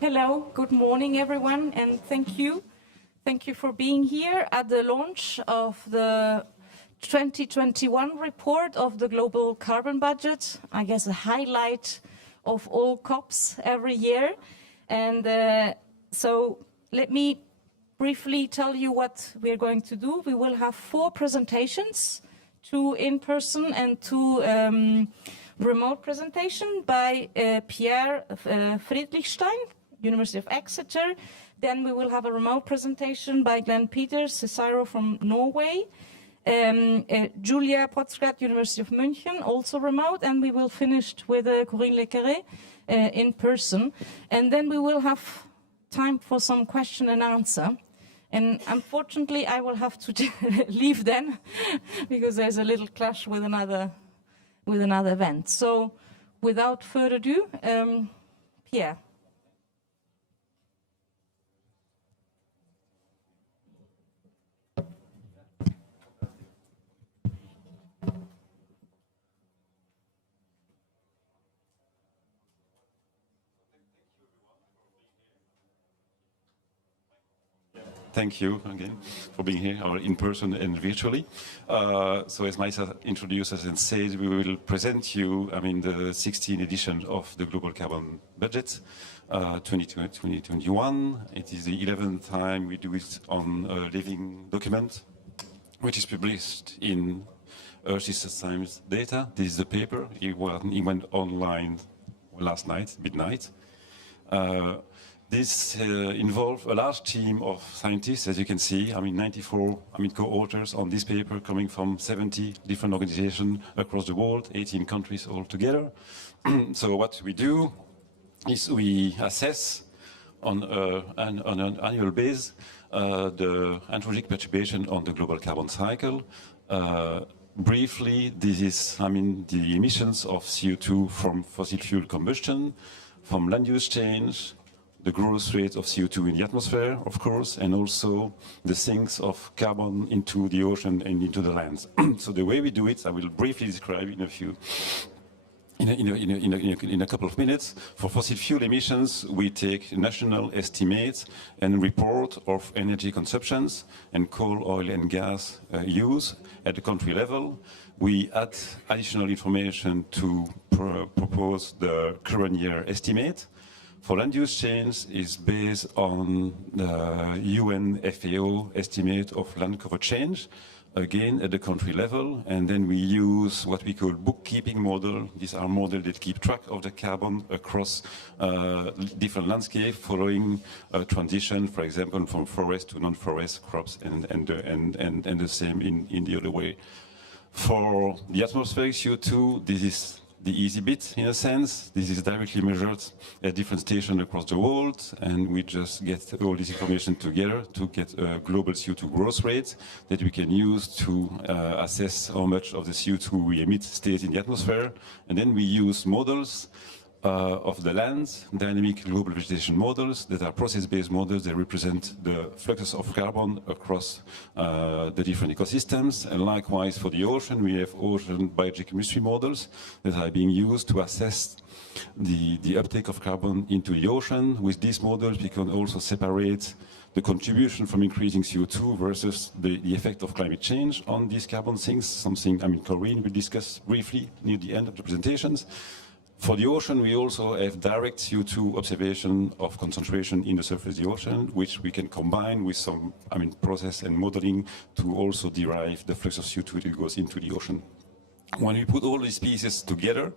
Hello, good morning everyone, and thank you. Thank you for being here at the launch of the 2021 report of the global carbon budget. I guess a highlight of all COPs every year. And so let me briefly tell you what we're going to do. We will have 4 presentations, 2 in-person and 2 remote presentation by Pierre Friedrichstein, University of Exeter. Then we will have a remote presentation by Glenn Peters, Cicero from Norway, Julia Potsgrat, University of München, also remote, and we will finish with Corinne Le Carré in person. And then we will have time for some question and answer. And unfortunately, I will have to leave then because there's a little clash with another event. So without further ado, Pierre. Thank you again for being here, or in person and virtually. So as Maisa introduced us and said, we will present you, the 16th edition of the Global Carbon Budget 2021. It is the 11th time we do it on a living document, which is published in Earth Times data. This is the paper. It went online last night, midnight. This involved a large team of scientists, as you can see. 94 co-authors on this paper coming from 70 different organizations across the world, 18 countries altogether. So what we do is we assess on an annual basis the anthropogenic perturbation on the global carbon cycle. Briefly, this is the emissions of CO2 from fossil fuel combustion, from land use change, the growth rate of CO2 in the atmosphere, of course, and also the sinks of carbon into the ocean and into the lands. So the way we do it, I will briefly describe in a couple of minutes. For fossil fuel emissions, we take national estimates and report of energy consumptions and coal, oil and gas use at the country level. We add additional information to propose the current year estimate. For land use change is based on the UN FAO estimate of land cover change, again at the country level, and then we use what we call bookkeeping model. These are models that keep track of the carbon across different landscapes, following a transition, for example, from forest to non-forest crops, and the same in the other way. For the atmospheric CO2, this is the easy bit, in a sense. This is directly measured at different stations across the world, and we just get all this information together to get a global CO2 growth rate that we can use to assess how much of the CO2 we emit stays in the atmosphere. And then we use models of the land, dynamic global vegetation models that are process-based models that represent the fluxes of carbon across the different ecosystems. And likewise for the ocean, we have ocean biogeochemistry models that are being used to assess the uptake of carbon into the ocean. With these models, we can also separate the contribution from increasing CO2 versus the effect of climate change on these carbon sinks, something Corinne will discuss briefly near the end of the presentations. For the ocean, we also have direct CO2 observation of concentration in the surface of the ocean, which we can combine with some process and modeling to also derive the flux of CO2 that goes into the ocean. When we put all these pieces together,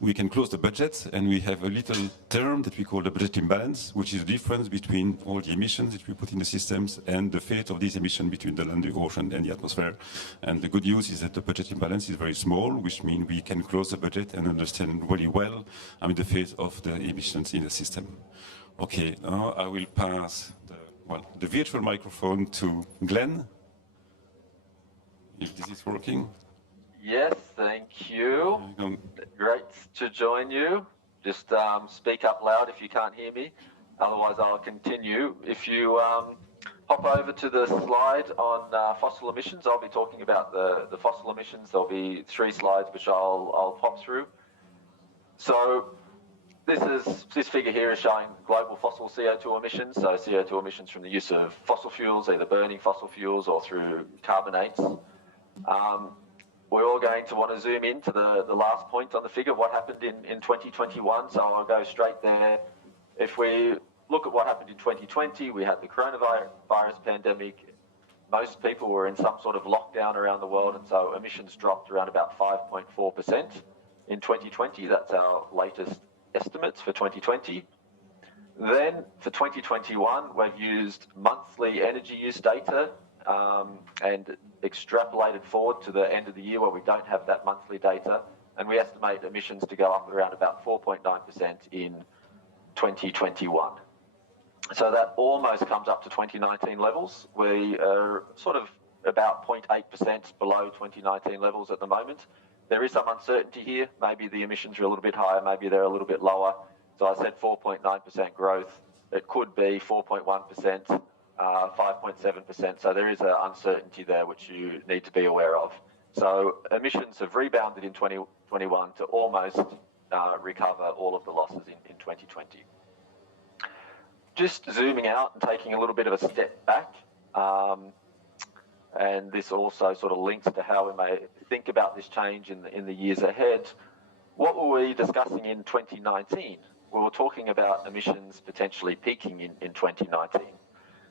we can close the budget, and we have a little term that we call the budget imbalance, which is the difference between all the emissions that we put in the systems and the fate of these emissions between the land, the ocean, and the atmosphere. And the good news is that the budget imbalance is very small, which means we can close the budget and understand really well the fate of the emissions in the system. Okay, now I will pass the virtual microphone to Glenn, if this is working. Yes, thank you. Great to join you. Just speak up loud if you can't hear me. Otherwise, I'll continue. If you hop over to the slide on fossil emissions, I'll be talking about the fossil emissions. There'll be 3 slides which I'll pop through. So this figure here is showing global fossil CO2 emissions, so CO2 emissions from the use of fossil fuels, either burning fossil fuels or through carbonates. We're all going to want to zoom in to the last point on the figure, what happened in 2021, so I'll go straight there. If we look at what happened in 2020, we had the coronavirus pandemic. Most people were in some sort of lockdown around the world, and so emissions dropped around about 5.4% in 2020. That's our latest estimates for 2020. Then for 2021, we've used monthly energy use data and extrapolated forward to the end of the year where we don't have that monthly data, and we estimate emissions to go up around about 4.9% in 2021. So that almost comes up to 2019 levels. We are sort of about 0.8% below 2019 levels at the moment. There is some uncertainty here. Maybe the emissions are a little bit higher, maybe they're a little bit lower. So I said 4.9% growth. It could be 4.1%, 5.7%. So there is an uncertainty there which you need to be aware of. So emissions have rebounded in 2021 to almost recover all of the losses in 2020. Just zooming out and taking a little bit of a step back, and this also sort of links to how we may think about this change in the years ahead. What were we discussing in 2019? We were talking about emissions potentially peaking in 2019.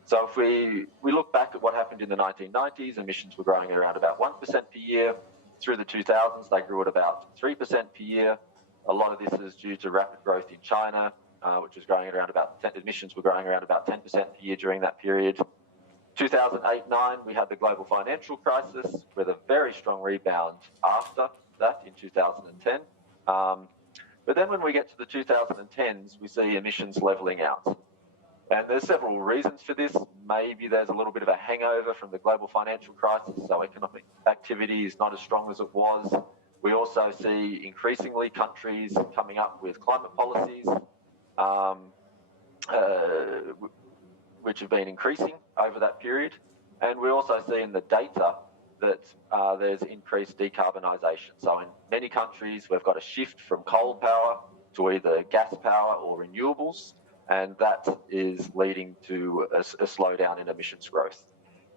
So if we look back at what happened in the 1990s, emissions were growing at around about 1% per year. Through the 2000s, they grew at about 3% per year. A lot of this is due to rapid growth in China, which was growing at around about 10, emissions were growing around about 10% per year during that period. 2008-9, we had the global financial crisis with a very strong rebound after that in 2010. But then when we get to the 2010s, we see emissions leveling out. And there's several reasons for this. Maybe there's a little bit of a hangover from the global financial crisis, so economic activity is not as strong as it was. We also see increasingly countries coming up with climate policies, which have been increasing over that period. And we also see in the data that there's increased decarbonisation. So in many countries, we've got a shift from coal power to either gas power or renewables, and that is leading to a slowdown in emissions growth.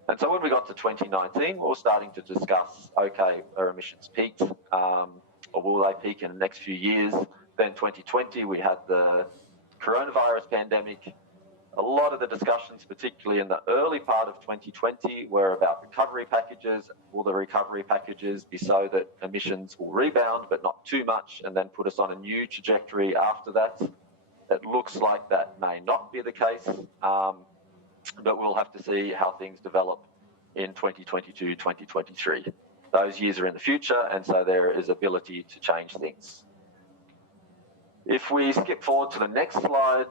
And so when we got to 2019, we were starting to discuss, okay, are emissions peaked, or will they peak in the next few years? Then 2020, we had the coronavirus pandemic. A lot of the discussions, particularly in the early part of 2020, were about recovery packages. Will the recovery packages be so that emissions will rebound, but not too much, and then put us on a new trajectory after that? It looks like that may not be the case, but we'll have to see how things develop in 2022, 2023. Those years are in the future, and so there is ability to change things. If we skip forward to the next slide,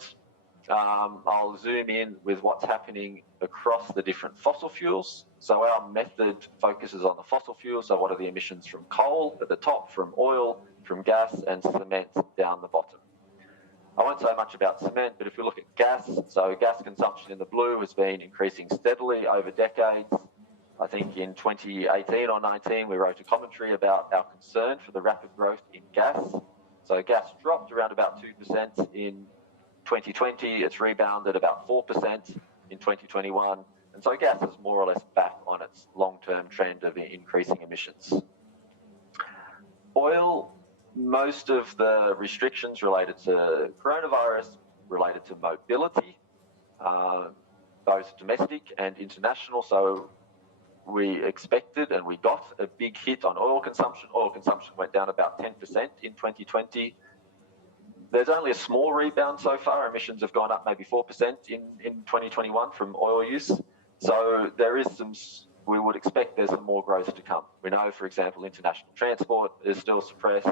I'll zoom in with what's happening across the different fossil fuels. So our method focuses on the fossil fuels. So what are the emissions from coal at the top, from oil, from gas, and cement down the bottom? I won't say much about cement, but if we look at gas, so gas consumption in the blue has been increasing steadily over decades. I think in 2018 or 19, we wrote a commentary about our concern for the rapid growth in gas. So gas dropped around about 2% in 2020, it's rebounded about 4% in 2021. And so gas is more or less back on its long-term trend of increasing emissions. Oil, most of the restrictions related to coronavirus, related to mobility, both domestic and international. So we expected and we got a big hit on oil consumption. Oil consumption went down about 10% in 2020. There's only a small rebound so far. Emissions have gone up maybe 4% in 2021 from oil use. So there is we would expect there's some more growth to come. We know, for example, international transport is still suppressed.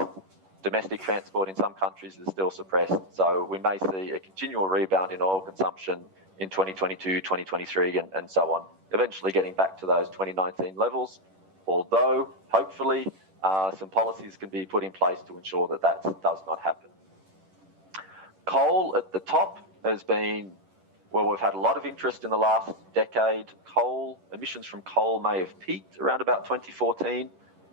Domestic transport in some countries is still suppressed. So we may see a continual rebound in oil consumption in 2022, 2023, and so on, eventually getting back to those 2019 levels, although hopefully some policies can be put in place to ensure that that does not happen. Coal at the top has been, well, we've had a lot of interest in the last decade. Coal, emissions from coal may have peaked around about 2014.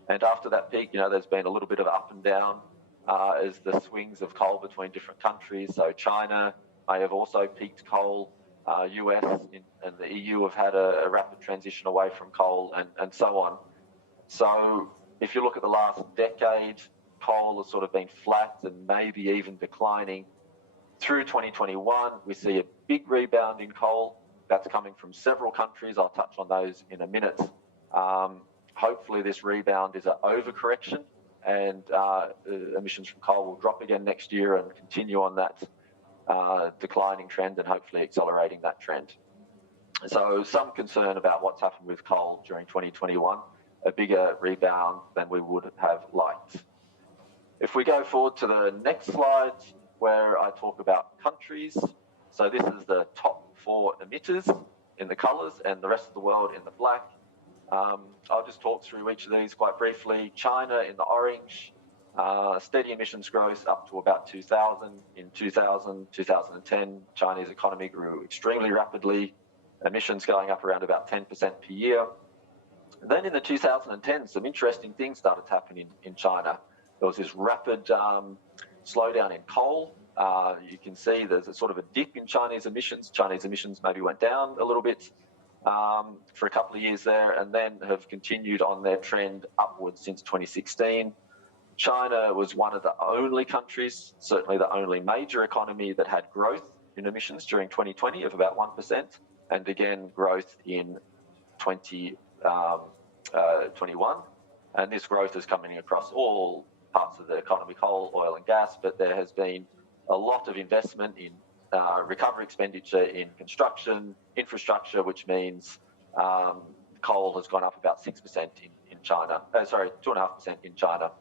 And after that peak, there's been a little bit of up and down. as the swings of coal between different countries. So China may have also peaked coal, US and the EU have had a rapid transition away from coal, and so on. So if you look at the last decade, coal has sort of been flat and maybe even declining. Through 2021, we see a big rebound in coal. That's coming from several countries. I'll touch on those in a minute. Hopefully this rebound is an overcorrection, and emissions from coal will drop again next year and continue on that declining trend, and hopefully accelerating that trend. So some concern about what's happened with coal during 2021, a bigger rebound than we would have liked. If we go forward to the next slide, where I talk about countries. So this is the top 4 emitters in the colours and the rest of the world in the black. I'll just talk through each of these quite briefly. China in the orange, steady emissions growth up to about 2000. In 2010, Chinese economy grew extremely rapidly, emissions going up around about 10% per year. Then in the 2010s, some interesting things started to happen in China. There was this rapid slowdown in coal. You can see there's a sort of a dip in Chinese emissions. Chinese emissions maybe went down a little bit for a couple of years there, and then have continued on their trend upwards since 2016. China was one of the only countries, certainly the only major economy, that had growth in emissions during 2020 of about 1%, and again growth in 2021. And this growth is coming across all parts of the economy, coal, oil and gas, but there has been a lot of investment in recovery expenditure in construction, infrastructure, which means coal has gone up about 6% in China, 2.5% in China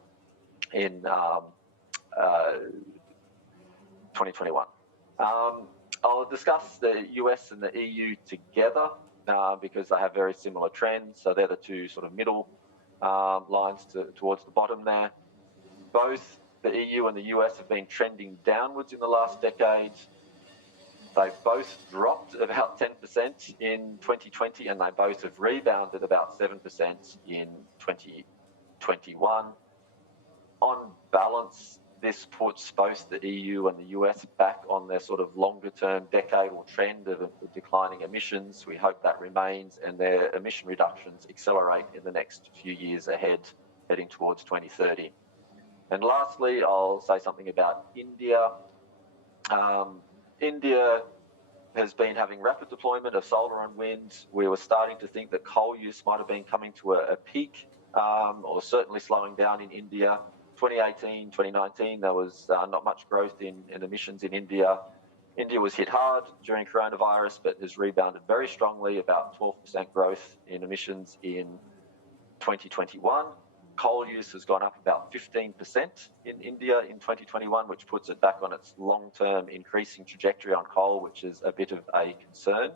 in 2021. I'll discuss the US and the EU together because they have very similar trends. So they're the two sort of middle lines towards the bottom there. Both the EU and the US have been trending downwards in the last decade. They both dropped about 10% in 2020, and they both have rebounded about 7% in 2021. On balance, this puts both the EU and the US back on their sort of longer-term decadal trend of declining emissions. We hope that remains, and their emission reductions accelerate in the next few years ahead, heading towards 2030. And lastly, I'll say something about India. India has been having rapid deployment of solar and wind. We were starting to think that coal use might have been coming to a peak, or certainly slowing down in India. 2018, 2019, there was not much growth in emissions in India. India was hit hard during coronavirus, but has rebounded very strongly, about 12% growth in emissions in 2021. Coal use has gone up about 15% in India in 2021, which puts it back on its long-term increasing trajectory on coal, which is a bit of a concern,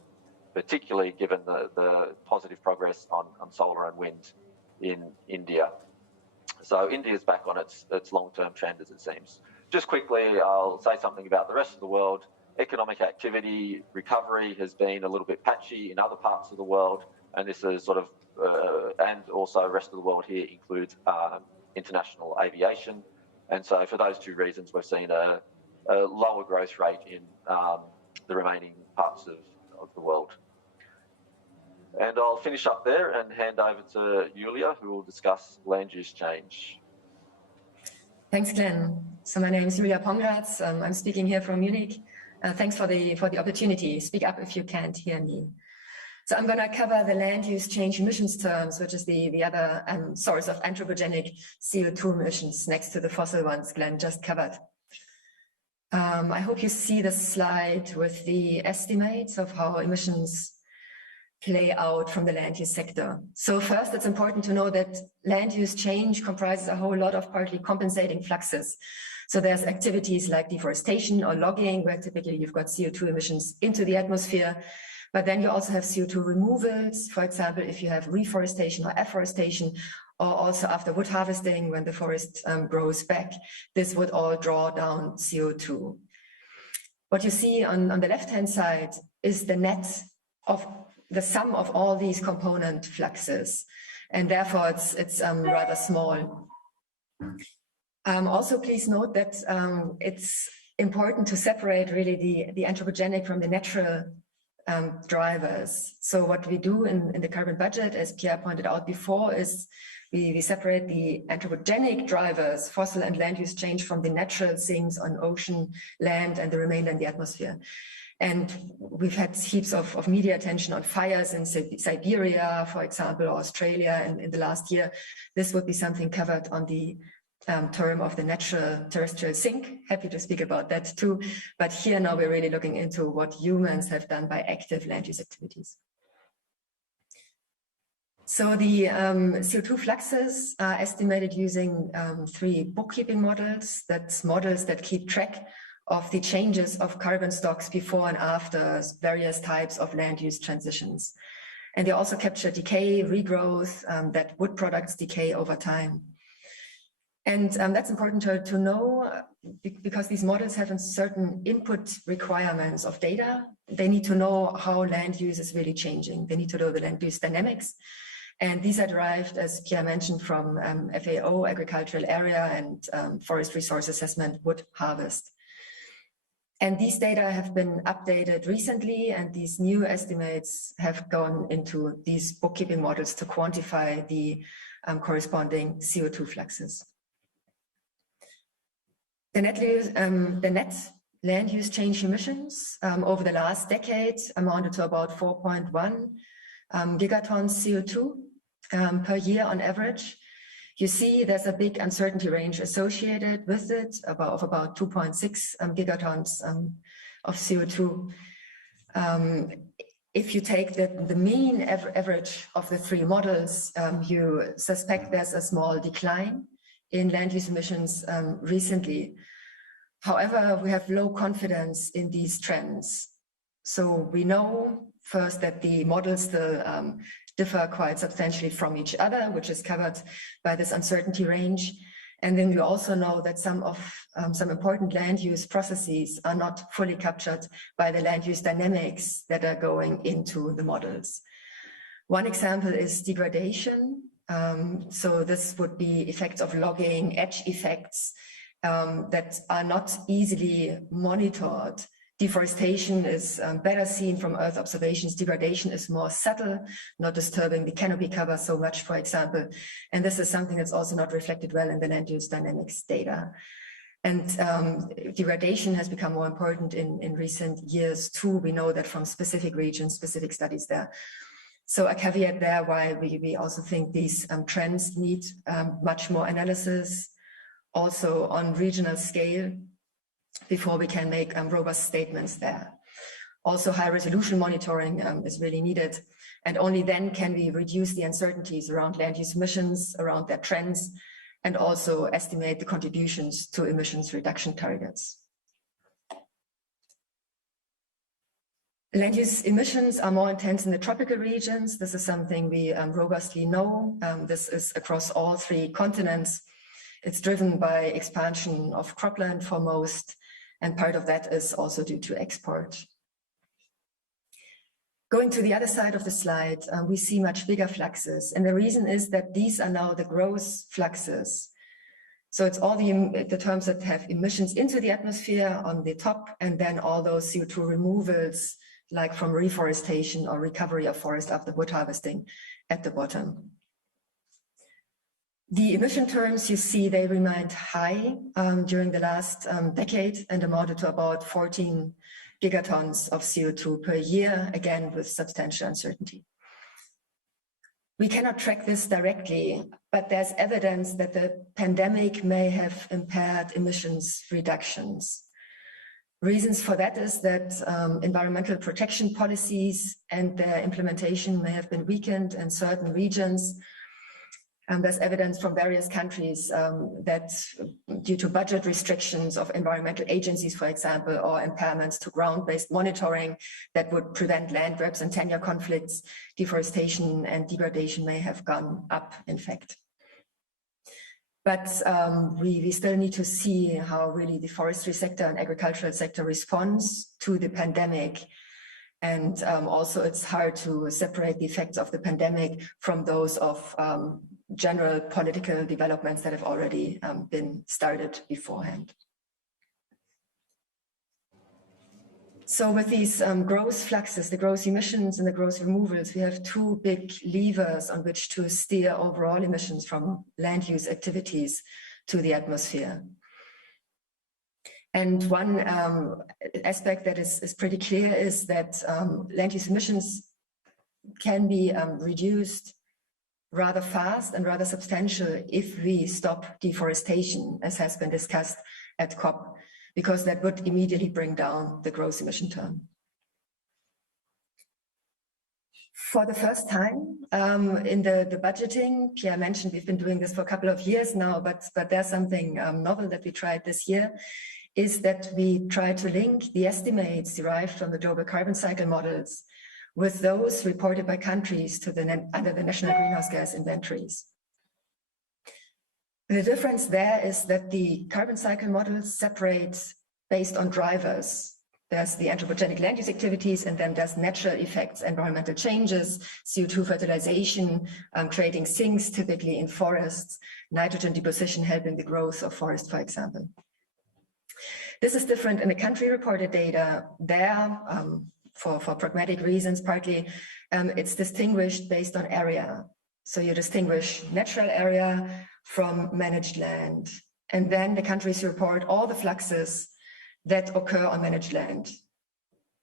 particularly given the positive progress on solar and wind in India. So India is back on its long-term trend, as it seems. Just quickly, I'll say something about the rest of the world. Economic activity recovery has been a little bit patchy in other parts of the world, and this is sort of and also the rest of the world here includes international aviation. And so for those two reasons, we've seen a lower growth rate in the remaining parts of the world. And I'll finish up there and hand over to Julia, who will discuss land use change. Thanks, Glenn. So my name is Julia Pongratz. I'm speaking here from Munich. Thanks for the opportunity. Speak up if you can't hear me. So I'm going to cover the land use change emissions terms, which is the other source of anthropogenic CO2 emissions next to the fossil ones Glenn just covered. I hope you see the slide with the estimates of how emissions play out from the land use sector. So first, it's important to know that land use change comprises a whole lot of partly compensating fluxes. So there's activities like deforestation or logging, where typically you've got CO2 emissions into the atmosphere. But then you also have CO2 removals, for example, if you have reforestation or afforestation, or also after wood harvesting, when the forest grows back, this would all draw down CO2. What you see on the left-hand side is the net of the sum of all these component fluxes, and therefore it's rather small. Also, please note that it's important to separate really the anthropogenic from the natural drivers. So what we do in the carbon budget, as Pierre pointed out before, is we separate the anthropogenic drivers, fossil and land use change, from the natural things on ocean, land, and the remainder in the atmosphere. And we've had heaps of media attention on fires in Siberia, for example, or Australia in the last year. This would be something covered on the term of the natural terrestrial sink. Happy to speak about that too. But here now we're really looking into what humans have done by active land use activities. So the CO2 fluxes are estimated using 3 bookkeeping models. That's models that keep track of the changes of carbon stocks before and after various types of land use transitions. And they also capture decay, regrowth, that wood products decay over time. And that's important to know because these models have certain input requirements of data. They need to know how land use is really changing. They need to know the land use dynamics. And these are derived, as Pierre mentioned, from FAO, agricultural area, and forest resource assessment, wood harvest. And these data have been updated recently, and these new estimates have gone into these bookkeeping models to quantify the corresponding CO2 fluxes. The net land use change emissions over the last decade amounted to about 4.1 gigatons CO2 per year on average. You see there's a big uncertainty range associated with it, of about 2.6 gigatons of CO2. If you take the mean average of the 3 models, you suspect there's a small decline in land use emissions recently. However, we have low confidence in these trends. So we know first that the models still differ quite substantially from each other, which is covered by this uncertainty range. And then we also know that some important land use processes are not fully captured by the land use dynamics that are going into the models. One example is degradation. So this would be effects of logging, edge effects that are not easily monitored. Deforestation is better seen from Earth observations. Degradation is more subtle, not disturbing the canopy cover so much, for example. And this is something that's also not reflected well in the land use dynamics data. And degradation has become more important in recent years too. We know that from specific regions, specific studies there. So a caveat there why we also think these trends need much more analysis, also on regional scale, before we can make robust statements there. Also, high resolution monitoring is really needed. And only then can we reduce the uncertainties around land use emissions, around their trends, and also estimate the contributions to emissions reduction targets. Land use emissions are more intense in the tropical regions. This is something we robustly know. This is across all 3 continents. It's driven by expansion of cropland for most, and part of that is also due to export. Going to the other side of the slide, we see much bigger fluxes. And the reason is that these are now the gross fluxes. So it's all the terms that have emissions into the atmosphere on the top, and then all those CO2 removals, like from reforestation or recovery of forest after wood harvesting at the bottom. The emission terms, you see, they remained high during the last decade and amounted to about 14 gigatons of CO2 per year, again, with substantial uncertainty. We cannot track this directly, but there's evidence that the pandemic may have impaired emissions reductions. Reasons for that is that environmental protection policies and their implementation may have been weakened in certain regions. There's evidence from various countries that due to budget restrictions of environmental agencies, for example, or impairments to ground-based monitoring that would prevent land grabs and tenure conflicts, deforestation and degradation may have gone up, in fact. But we still need to see how really the forestry sector and agricultural sector responds to the pandemic. And also it's hard to separate the effects of the pandemic from those of general political developments that have already been started beforehand. So with these gross fluxes, the gross emissions and the gross removals, we have two big levers on which to steer overall emissions from land use activities to the atmosphere. And one aspect that is pretty clear is that land use emissions can be reduced rather fast and rather substantial if we stop deforestation, as has been discussed at COP, because that would immediately bring down the gross emission term. For the first time in the budgeting, Pierre mentioned we've been doing this for a couple of years now, but there's something novel that we tried this year, is that we try to link the estimates derived from the global carbon cycle models with those reported by countries to under the national greenhouse gas inventories. The difference there is that the carbon cycle models separate based on drivers. There's the anthropogenic land use activities, and then there's natural effects, environmental changes, CO2 fertilization, creating sinks typically in forests, nitrogen deposition helping the growth of forest, for example. This is different in the country reported data. There, for pragmatic reasons, partly it's distinguished based on area. So you distinguish natural area from managed land. And then the countries report all the fluxes that occur on managed land,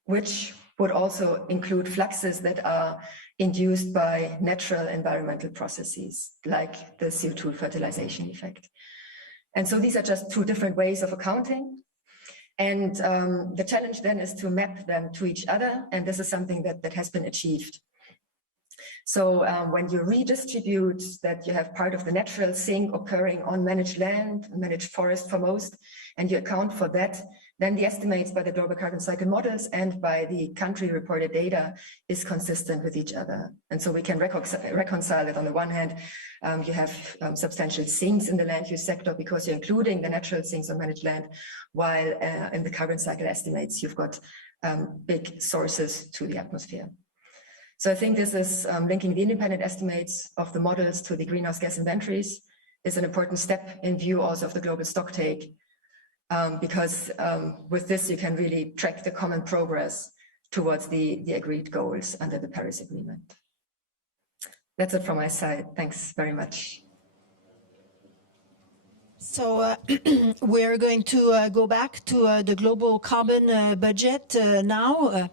which would also include fluxes that are induced by natural environmental processes, like the CO2 fertilization effect. And so these are just two different ways of accounting. And the challenge then is to map them to each other. And this is something that has been achieved. So when you redistribute that you have part of the natural sink occurring on managed land, managed forest for most, and you account for that, then the estimates by the global carbon cycle models and by the country reported data is consistent with each other. And so we can reconcile it. On the one hand, you have substantial sinks in the land use sector because you're including the natural sinks on managed land, while in the carbon cycle estimates, you've got big sources to the atmosphere. So I think this is linking the independent estimates of the models to the greenhouse gas inventories is an important step in view also of the global stocktake, because with this you can really track the common progress towards the agreed goals under the Paris Agreement. That's it from my side. Thanks very much. So we're going to go back to the global carbon budget now.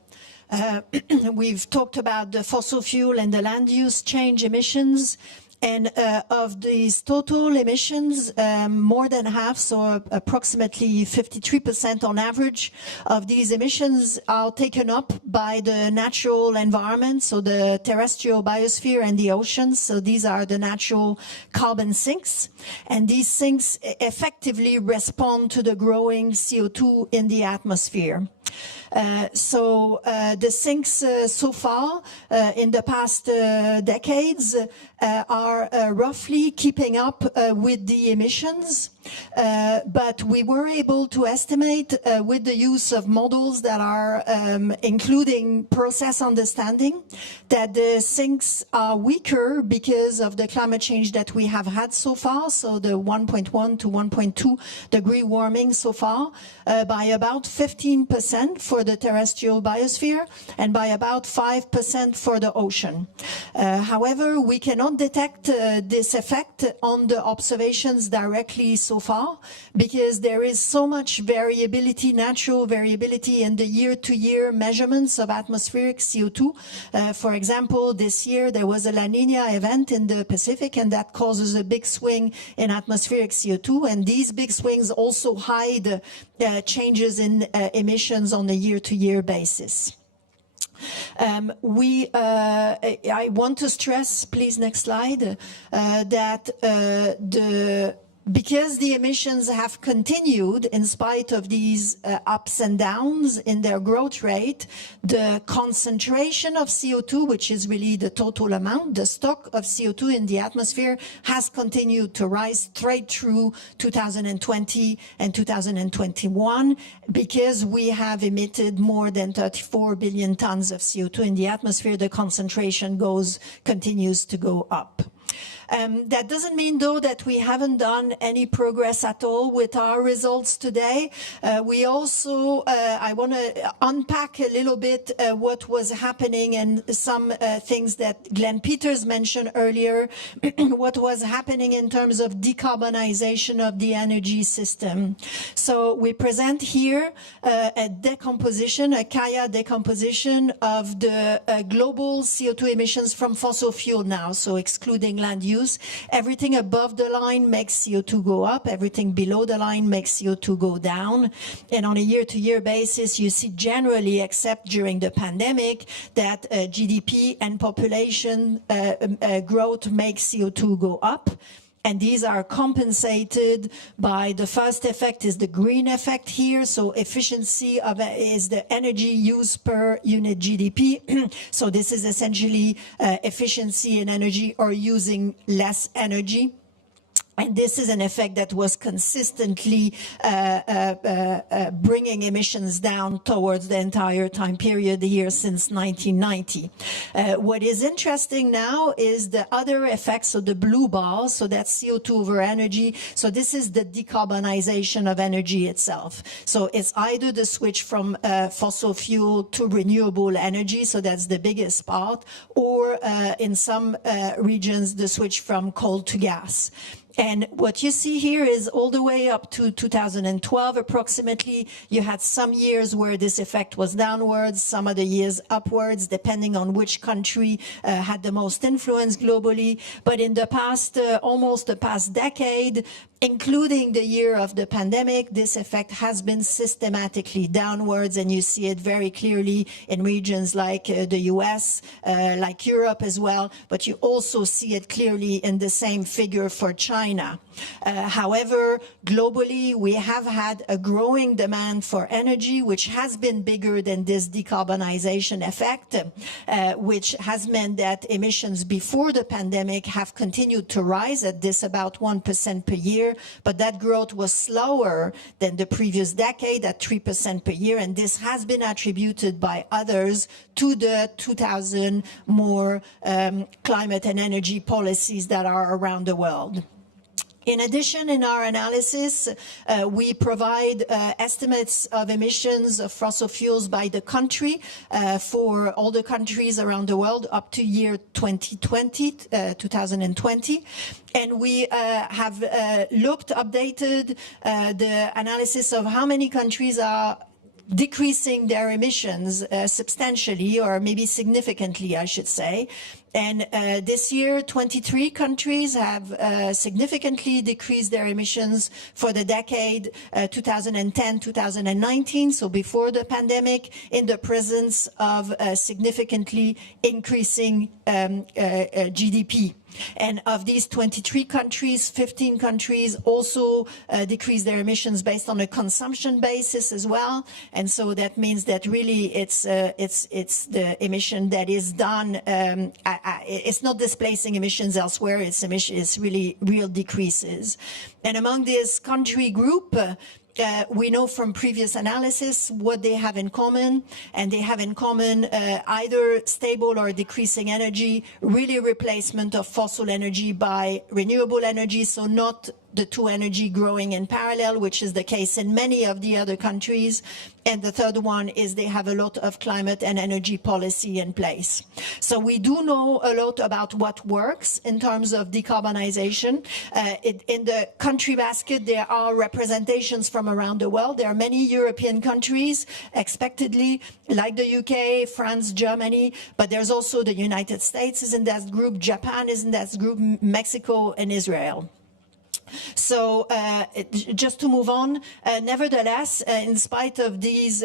We've talked about the fossil fuel and the land use change emissions. And of these total emissions, more than half, so approximately 53% on average of these emissions are taken up by the natural environment, so the terrestrial biosphere and the oceans. So these are the natural carbon sinks. And these sinks effectively respond to the growing CO2 in the atmosphere. So the sinks so far in the past decades are roughly keeping up with the emissions, but we were able to estimate with the use of models that are including process understanding that the sinks are weaker because of the climate change that we have had so far, so the 1.1 to 1.2 degree warming so far, by about 15% for the terrestrial biosphere and by about 5% for the ocean. However, we cannot detect this effect on the observations directly so far because there is so much variability, natural variability in the year-to-year measurements of atmospheric CO2. For example, this year there was a La Nina event in the Pacific, and that causes a big swing in atmospheric CO2, and these big swings also hide changes in emissions on a year-to-year basis. I want to stress, please, next slide, that because the emissions have continued in spite of these ups and downs in their growth rate, the concentration of CO2, which is really the total amount, the stock of CO2 in the atmosphere, has continued to rise straight through 2020 and 2021 because we have emitted more than 34 billion tons of CO2 in the atmosphere. The concentration continues to go up. That doesn't mean, though, that we haven't done any progress at all with our results today. We also, I want to unpack a little bit what was happening and some things that Glenn Peters mentioned earlier, what was happening in terms of decarbonization of the energy system. So we present here a decomposition, a Kaya decomposition of the global CO2 emissions from fossil fuel now, so excluding land use. Everything above the line makes CO2 go up, everything below the line makes CO2 go down. And on a year-to-year basis, you see generally, except during the pandemic, that GDP and population growth makes CO2 go up. And these are compensated by the first effect is the green effect here. So efficiency of is the energy use per unit GDP. So this is essentially efficiency in energy or using less energy. And this is an effect that was consistently bringing emissions down towards the entire time period here since 1990. What is interesting now is the other effects, so the blue bars, so that's CO2 over energy. So this is the decarbonization of energy itself. So it's either the switch from fossil fuel to renewable energy, so that's the biggest part, or in some regions, the switch from coal to gas. And what you see here is all the way up to 2012 approximately, you had some years where this effect was downwards, some other years upwards, depending on which country had the most influence globally. But in the past, almost the past decade, including the year of the pandemic, this effect has been systematically downwards, and you see it very clearly in regions like the US, like Europe as well, but you also see it clearly in the same figure for China. However, globally, we have had a growing demand for energy, which has been bigger than this decarbonization effect, which has meant that emissions before the pandemic have continued to rise at this about 1% per year, but that growth was slower than the previous decade at 3% per year, and this has been attributed by others to the 2000 more climate and energy policies that are around the world. In addition, in our analysis, we provide estimates of emissions of fossil fuels by the country for all the countries around the world up to year 2020. And we have updated the analysis of how many countries are decreasing their emissions substantially, or maybe significantly, I should say. And this year, 23 countries have significantly decreased their emissions for the decade 2010-2019, so before the pandemic, in the presence of significantly increasing GDP. And of these 23 countries, 15 countries also decrease their emissions based on a consumption basis as well. And so that means that really it's the emission that is done. It's not displacing emissions elsewhere. It's really real decreases. And among this country group, we know from previous analysis what they have in common, and they have in common either stable or decreasing energy, really replacement of fossil energy by renewable energy, so not the two energy growing in parallel, which is the case in many of the other countries. And the third one is they have a lot of climate and energy policy in place. So we do know a lot about what works in terms of decarbonization. In the country basket, there are representations from around the world. There are many European countries, expectedly, like the UK, France, Germany, but there's also the United States is in that group, Japan is in that group, Mexico and Israel. So just to move on, nevertheless, in spite of these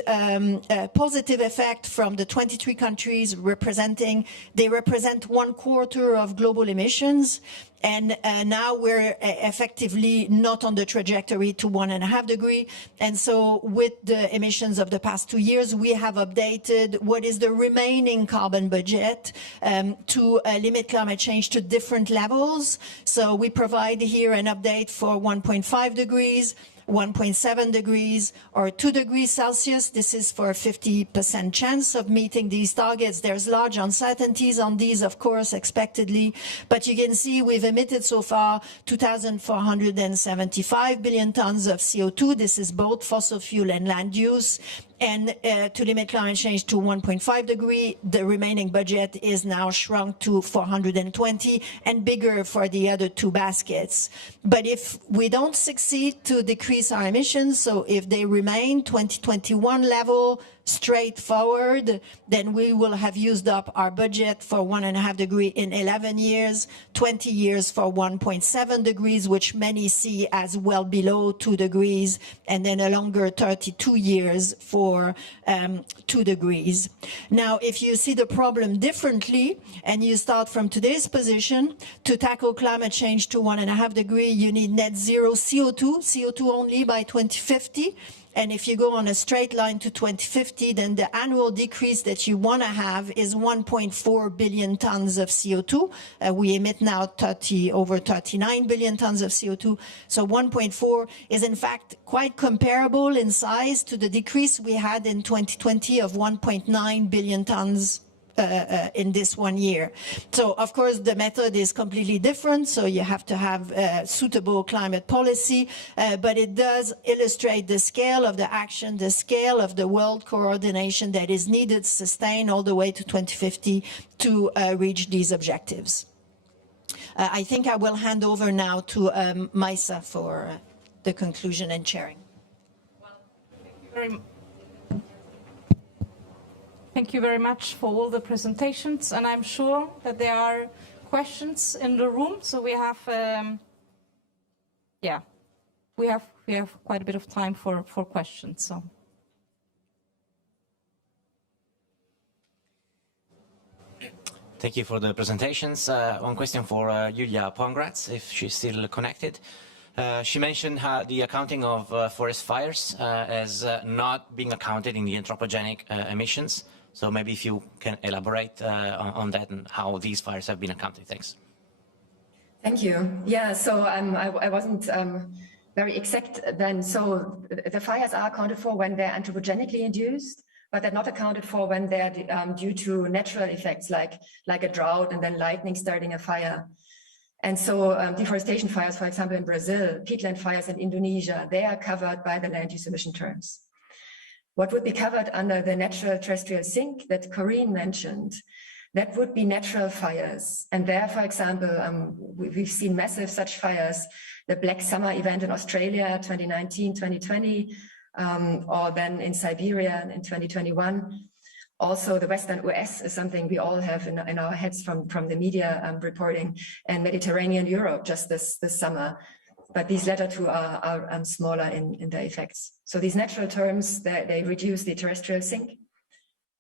positive effects from the 23 countries they represent 1/4 of global emissions. And now we're effectively not on the trajectory to 1.5 degrees. And so with the emissions of the past 2 years, we have updated what is the remaining carbon budget to limit climate change to different levels. So we provide here an update for 1.5 degrees, 1.7 degrees or 2 degrees Celsius. This is for a 50% chance of meeting these targets. There's large uncertainties on these, of course, expectedly, but you can see we've emitted so far 2,475 billion tons of CO2. This is both fossil fuel and land use. And to limit climate change to 1.5 degree, the remaining budget is now shrunk to 420 and bigger for the other two baskets. But if we don't succeed to decrease our emissions, so if they remain 2021 level, straightforward, then we will have used up our budget for 1.5 degrees in 11 years, 20 years for 1.7 degrees, which many see as well below 2 degrees, and then a longer 32 years for 2 degrees. Now, if you see the problem differently, and you start from today's position, to tackle climate change to 1.5 degrees, you need net zero CO2 only by 2050. And if you go on a straight line to 2050, then the annual decrease that you want to have is 1.4 billion tons of CO2. We emit now over 39 billion tons of CO2. So 1.4 is in fact quite comparable in size to the decrease we had in 2020 of 1.9 billion tons in this 1 year. So, of course, the method is completely different, so you have to have suitable climate policy, but it does illustrate the scale of the action, the scale of the world coordination that is needed to sustain all the way to 2050 to reach these objectives. I think I will hand over now to Maisa for the conclusion and sharing. Well, thank you very much for all the presentations, and I'm sure that there are questions in the room. So we have, we have quite a bit of time for questions. So. Thank you for the presentations. One question for Julia Pongratz, if she's still connected. She mentioned the accounting of forest fires as not being accounted in the anthropogenic emissions. So maybe if you can elaborate on that and how these fires have been accounted. Thanks. Thank you. Yeah, so I wasn't very exact then. So the fires are accounted for when they're anthropogenically induced, but they're not accounted for when they're due to natural effects like a drought and then lightning starting a fire. And so deforestation fires, for example, in Brazil, peatland fires in Indonesia, they are covered by the land use emission terms. What would be covered under the natural terrestrial sink that Corinne mentioned, that would be natural fires. And there, for example, we've seen massive such fires, the Black Summer event in Australia, 2019, 2020, or then in Siberia in 2021. Also, the Western US is something we all have in our heads from the media reporting, and Mediterranean Europe just this summer. But these latter two are smaller in their effects. So these natural terms, they reduce the terrestrial sink.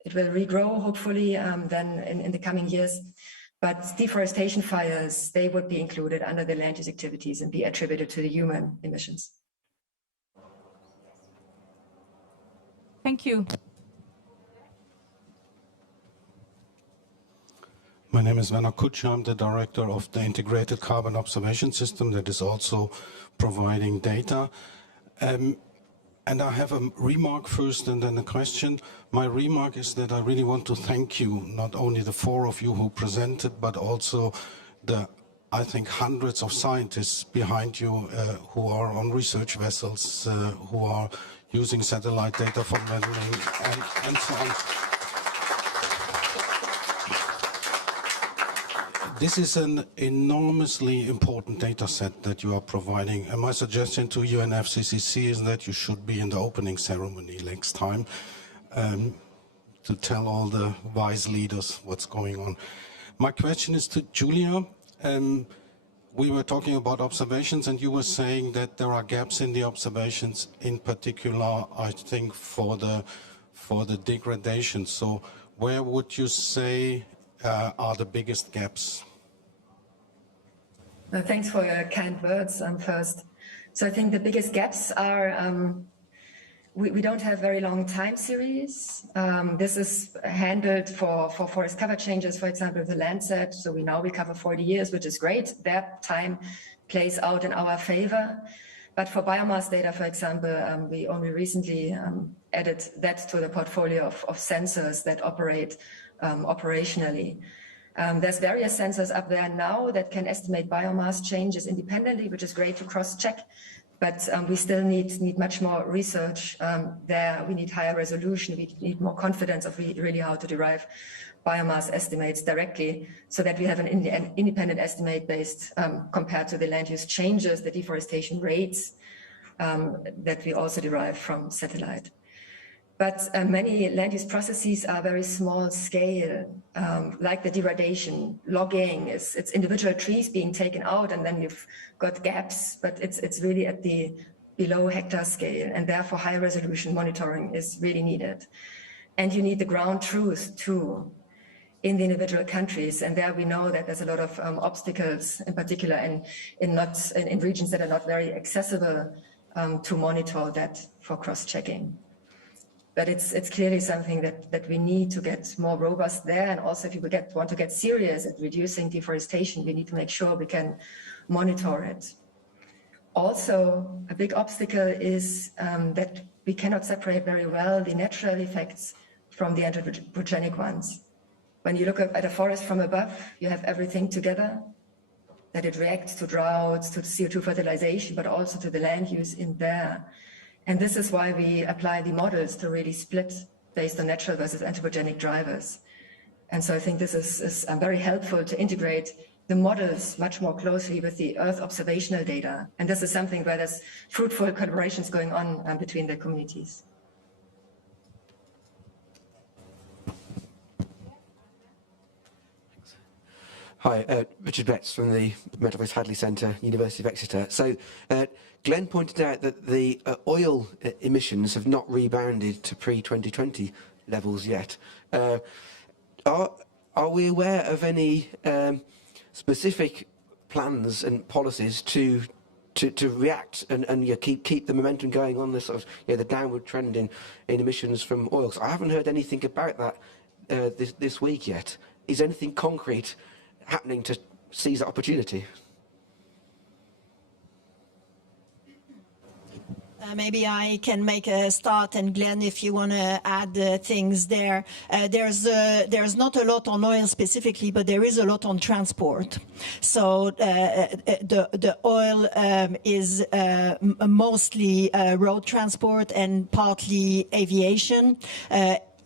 It will regrow, hopefully, then in the coming years. But deforestation fires, they would be included under the land use activities and be attributed to the human emissions. Thank you. My name is Werner Kutscher. I'm the director of the Integrated Carbon Observation System that is also providing data. And I have a remark first and then a question. My remark is that I really want to thank you, not only the four of you who presented, but also the, I think, hundreds of scientists behind you who are on research vessels, who are using satellite data for modeling and so on. This is an enormously important data set that you are providing. And my suggestion to you and FCCC is that you should be in the opening ceremony next time to tell all the wise leaders what's going on. My question is to Julia. We were talking about observations and you were saying that there are gaps in the observations, in particular, I think, for the degradation. So where would you say are the biggest gaps? Thanks for your kind words first. So I think the biggest gaps are we don't have very long time series. This is handled for forest cover changes, for example, the Lancet. So we cover 40 years, which is great. That time plays out in our favor. But for biomass data, for example, we only recently added that to the portfolio of sensors that operate operationally. There's various sensors up there now that can estimate biomass changes independently, which is great to cross-check, but we still need much more research there. We need higher resolution. We need more confidence of really how to derive biomass estimates directly so that we have an independent estimate based compared to the land use changes, the deforestation rates that we also derive from satellite. But many land use processes are very small scale, like the degradation, logging, it's individual trees being taken out and then you've got gaps, but it's really at the below hectare scale, and therefore high resolution monitoring is really needed. And you need the ground truth too in the individual countries, and there we know that there's a lot of obstacles, in particular in regions that are not very accessible to monitor that for cross-checking. But it's clearly something that we need to get more robust there. And also if you want to get serious at reducing deforestation, we need to make sure we can monitor it. Also, a big obstacle is that we cannot separate very well the natural effects from the anthropogenic ones. When you look at a forest from above, you have everything together, that it reacts to droughts, to CO2 fertilization, but also to the land use in there. And this is why we apply the models to really split based on natural versus anthropogenic drivers. And so I think this is very helpful to integrate the models much more closely with the Earth observational data. And this is something where there's fruitful collaborations going on between the communities. Hi, Richard Betts from the Met Office Hadley Centre, University of Exeter. So Glenn pointed out that the oil emissions have not rebounded to pre-2020 levels yet. Are we aware of any specific plans and policies to react and keep the momentum going on this sort of the downward trend in emissions from oil? So I haven't heard anything about that this week yet. Is anything concrete happening to seize that opportunity? Maybe I can make a start, and Glenn, if you want to add things there. There's not a lot on oil specifically, but there is a lot on transport. So the oil is mostly road transport and partly aviation.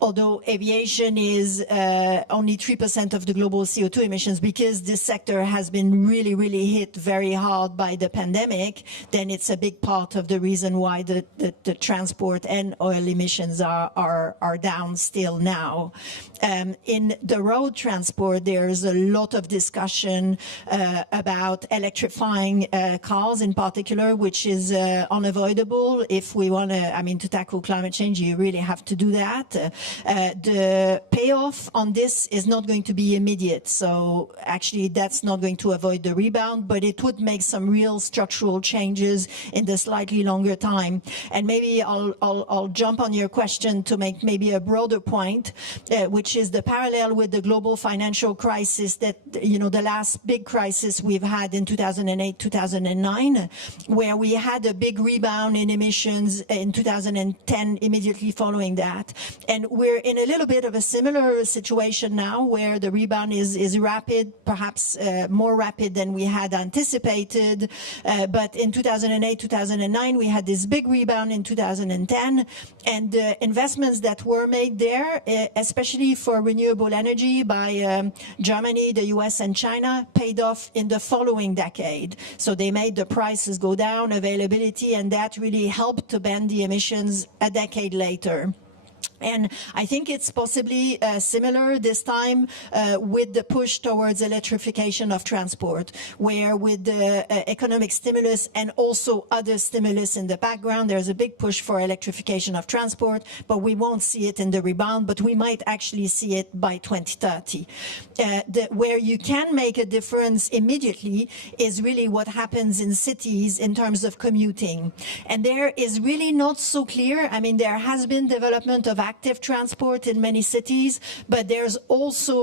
Although aviation is only 3% of the global CO2 emissions, because this sector has been really, really hit very hard by the pandemic, then it's a big part of the reason why the transport and oil emissions are down still now. In the road transport, there's a lot of discussion about electrifying cars in particular, which is unavoidable. If we want to tackle climate change, you really have to do that. The payoff on this is not going to be immediate. So actually that's not going to avoid the rebound, but it would make some real structural changes in the slightly longer time. And maybe I'll jump on your question to make maybe a broader point, which is the parallel with the global financial crisis that, the last big crisis we've had in 2008, 2009, where we had a big rebound in emissions in 2010 immediately following that. And we're in a little bit of a similar situation now, where the rebound is rapid, perhaps more rapid than we had anticipated. But in 2008, 2009, we had this big rebound in 2010, and the investments that were made there, especially for renewable energy by Germany, the US, and China, paid off in the following decade. So they made the prices go down, availability, and that really helped to bend the emissions a decade later. And I think it's possibly similar this time with the push towards electrification of transport, where with the economic stimulus and also other stimulus in the background, there's a big push for electrification of transport, but we won't see it in the rebound, but we might actually see it by 2030. Where you can make a difference immediately is really what happens in cities in terms of commuting. And there is really not so clear. I mean, there has been development of active transport in many cities, but there's also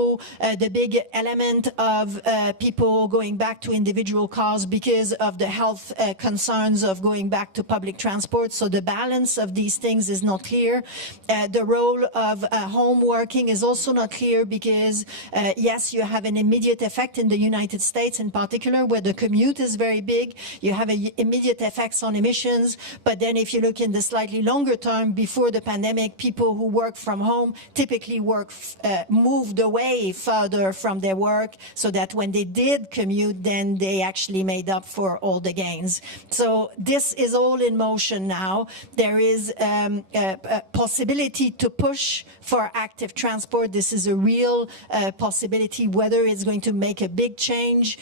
the big element of people going back to individual cars because of the health concerns of going back to public transport. So the balance of these things is not clear. The role of home working is also not clear because, yes, you have an immediate effect in the United States in particular, where the commute is very big. You have immediate effects on emissions. But then if you look in the slightly longer term, before the pandemic, people who work from home typically moved away further from their work so that when they did commute, then they actually made up for all the gains. So this is all in motion now. There is a possibility to push for active transport. This is a real possibility. Whether it's going to make a big change,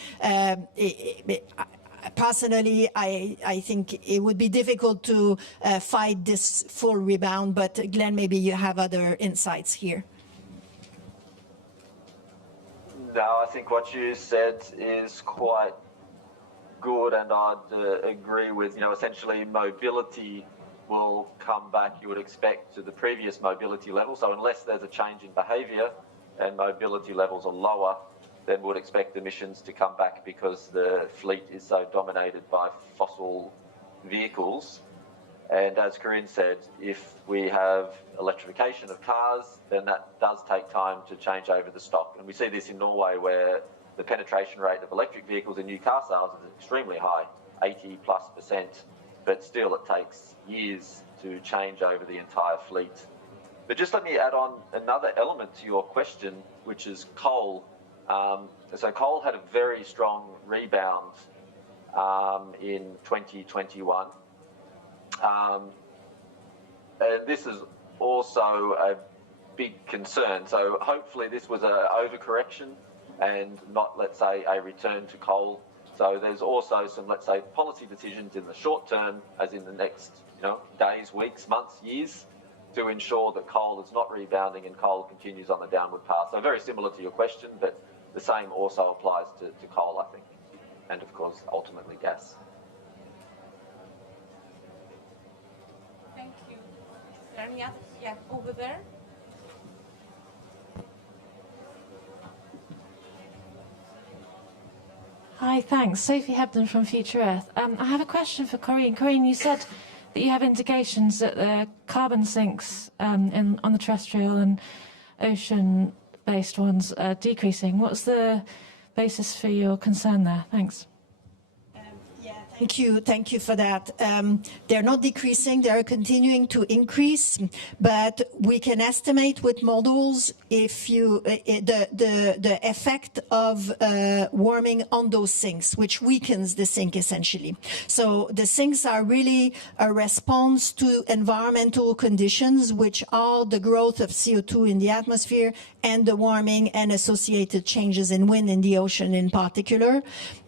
personally, I think it would be difficult to fight this full rebound, but Glenn, maybe you have other insights here. No, I think what you said is quite good, and I'd agree with, essentially mobility will come back, you would expect, to the previous mobility level. So unless there's a change in behaviour and mobility levels are lower, then would expect emissions to come back because the fleet is so dominated by fossil vehicles. And as Corinne said, if we have electrification of cars, then that does take time to change over the stock. And we see this in Norway, where the penetration rate of electric vehicles in new car sales is extremely high, 80+%, but still it takes years to change over the entire fleet. But just let me add on another element to your question, which is coal. So coal had a very strong rebound in 2021. And this is also a big concern. So hopefully this was an overcorrection and not, let's say, a return to coal. So there's also some, let's say, policy decisions in the short term, as in the next, days, weeks, months, years, to ensure that coal is not rebounding and coal continues on the downward path. So very similar to your question, but the same also applies to coal, I think, and of course, ultimately gas. Thank you. Is there any other? Yeah, over there. Hi, thanks. Sophie Hebden from Future Earth. I have a question for Corinne. Corinne, you said that you have indications that the carbon sinks on the terrestrial and ocean-based ones are decreasing. What's the basis for your concern there? Thanks. Thank you for that. They're not decreasing, they're continuing to increase, but we can estimate with models if the effect of warming on those sinks, which weakens the sink essentially. So the sinks are really a response to environmental conditions, which are the growth of CO2 in the atmosphere and the warming and associated changes in wind in the ocean in particular.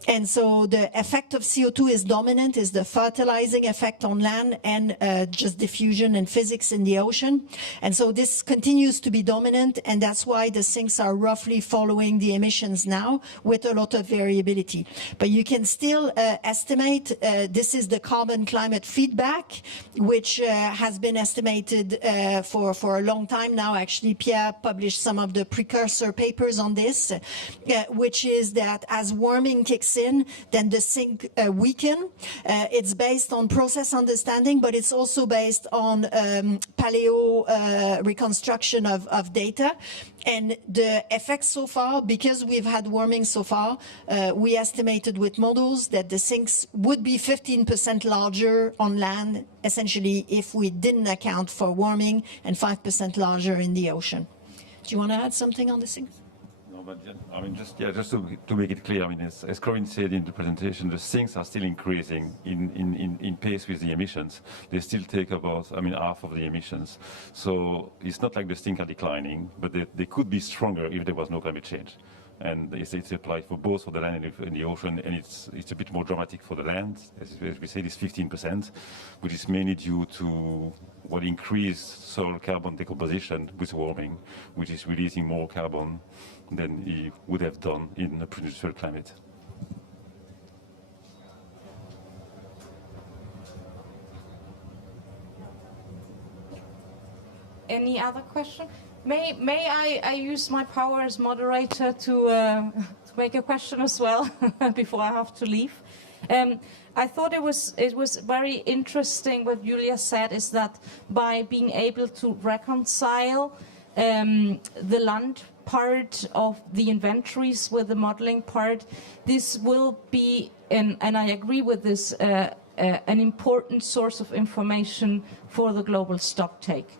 And so the effect of CO2 is dominant, is the fertilizing effect on land and just diffusion and physics in the ocean. And so this continues to be dominant, and that's why the sinks are roughly following the emissions now with a lot of variability. But you can still estimate, this is the carbon climate feedback, which has been estimated for a long time now. Actually, Pierre published some of the precursor papers on this, which is that as warming kicks in, then the sink weaken. It's based on process understanding, but it's also based on paleo reconstruction of data. And the effects so far, because we've had warming so far, we estimated with models that the sinks would be 15% larger on land, essentially, if we didn't account for warming, and 5% larger in the ocean. Do you want to add something on the sinks? No, but just to make it clear, as Corinne said in the presentation, the sinks are still increasing in pace with the emissions. They still take about, half of the emissions. So it's not like the sinks are declining, but they could be stronger if there was no climate change. And it's applied for both for the land and the ocean, and it's a bit more dramatic for the land. As we said, it's 15%, which is mainly due to increased soil carbon decomposition with warming, which is releasing more carbon than it would have done in a pre-industrial climate. Any other question? May I use my power as moderator to make a question as well before I have to leave? I thought it was very interesting what Julia said, is that by being able to reconcile the land part of the inventories with the modeling part, this will be, and I agree with this, an important source of information for the global stocktake.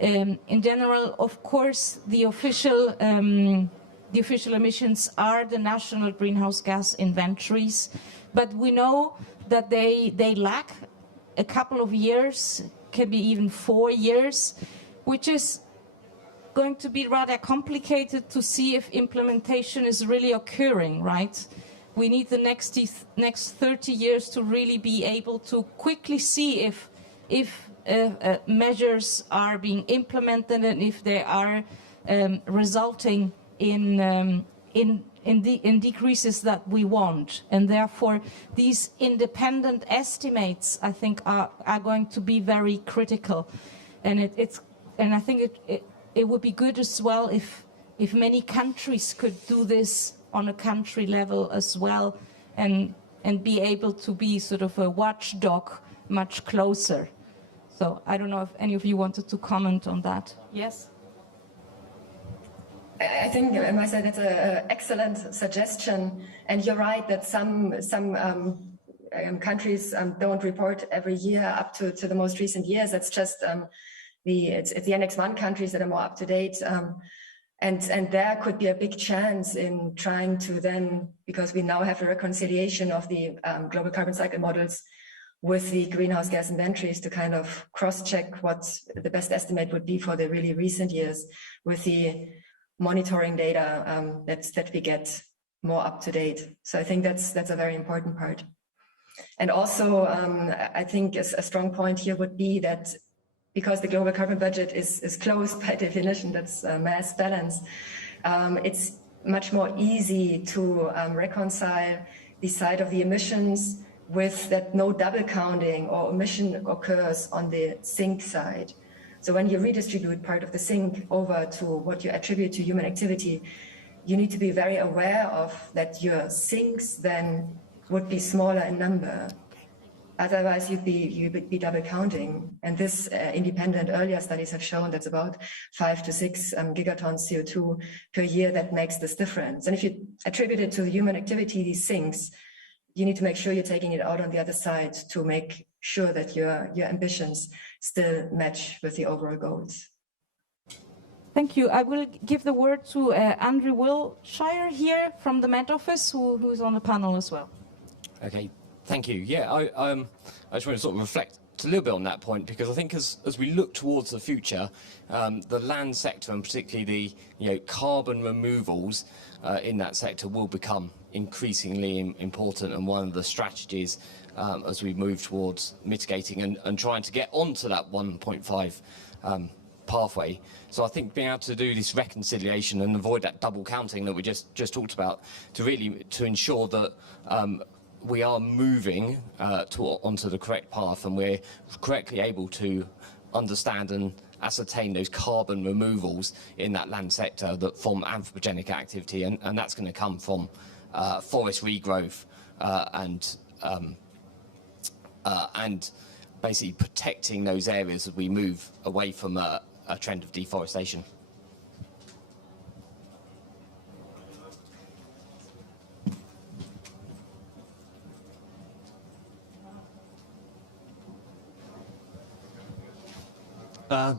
In general, of course, the official emissions are the national greenhouse gas inventories, but we know that they lack a couple of years, can be even 4 years, which is going to be rather complicated to see if implementation is really occurring, right? We need the next 30 years to really be able to quickly see if measures are being implemented and if they are resulting in decreases that we want. And therefore, these independent estimates, I think, are going to be very critical. And I think it would be good as well if many countries could do this on a country level as well, and be able to be sort of a watchdog much closer. So I don't know if any of you wanted to comment on that. Yes? I think, Marcel, that's an excellent suggestion. And you're right that some countries don't report every year up to the most recent years. That's just it's the Annex 1 countries that are more up to date. And there could be a big chance in trying to then, because we now have a reconciliation of the global carbon cycle models with the greenhouse gas inventories, to kind of cross-check what the best estimate would be for the really recent years with the monitoring data that we get more up to date. So I think that's a very important part. And also, I think a strong point here would be that because the global carbon budget is closed by definition, that's mass balance, it's much more easy to reconcile the side of the emissions with that no double counting or omission occurs on the sink side. So when you redistribute part of the sink over to what you attribute to human activity, you need to be very aware of that your sinks then would be smaller in number. Otherwise, you'd be double counting. And this independent earlier studies have shown that's about 5 to 6 gigatons CO2 per year that makes this difference. And if you attribute it to the human activity, these sinks, you need to make sure you're taking it out on the other side to make sure that your ambitions still match with the overall goals. Thank you. I will give the word to Andrew Wiltshire here from the Met Office, who's on the panel as well. Okay, thank you. Yeah, I just want to sort of reflect a little bit on that point, because I think as we look towards the future, the land sector, and particularly the carbon removals in that sector, will become increasingly important, and one of the strategies as we move towards mitigating and trying to get onto that 1.5 pathway. So I think being able to do this reconciliation and avoid that double counting that we just talked about, to ensure that we are moving onto the correct path, and we're correctly able to understand and ascertain those carbon removals in that land sector that from anthropogenic activity, and that's going to come from forest regrowth and basically protecting those areas as we move away from a trend of deforestation.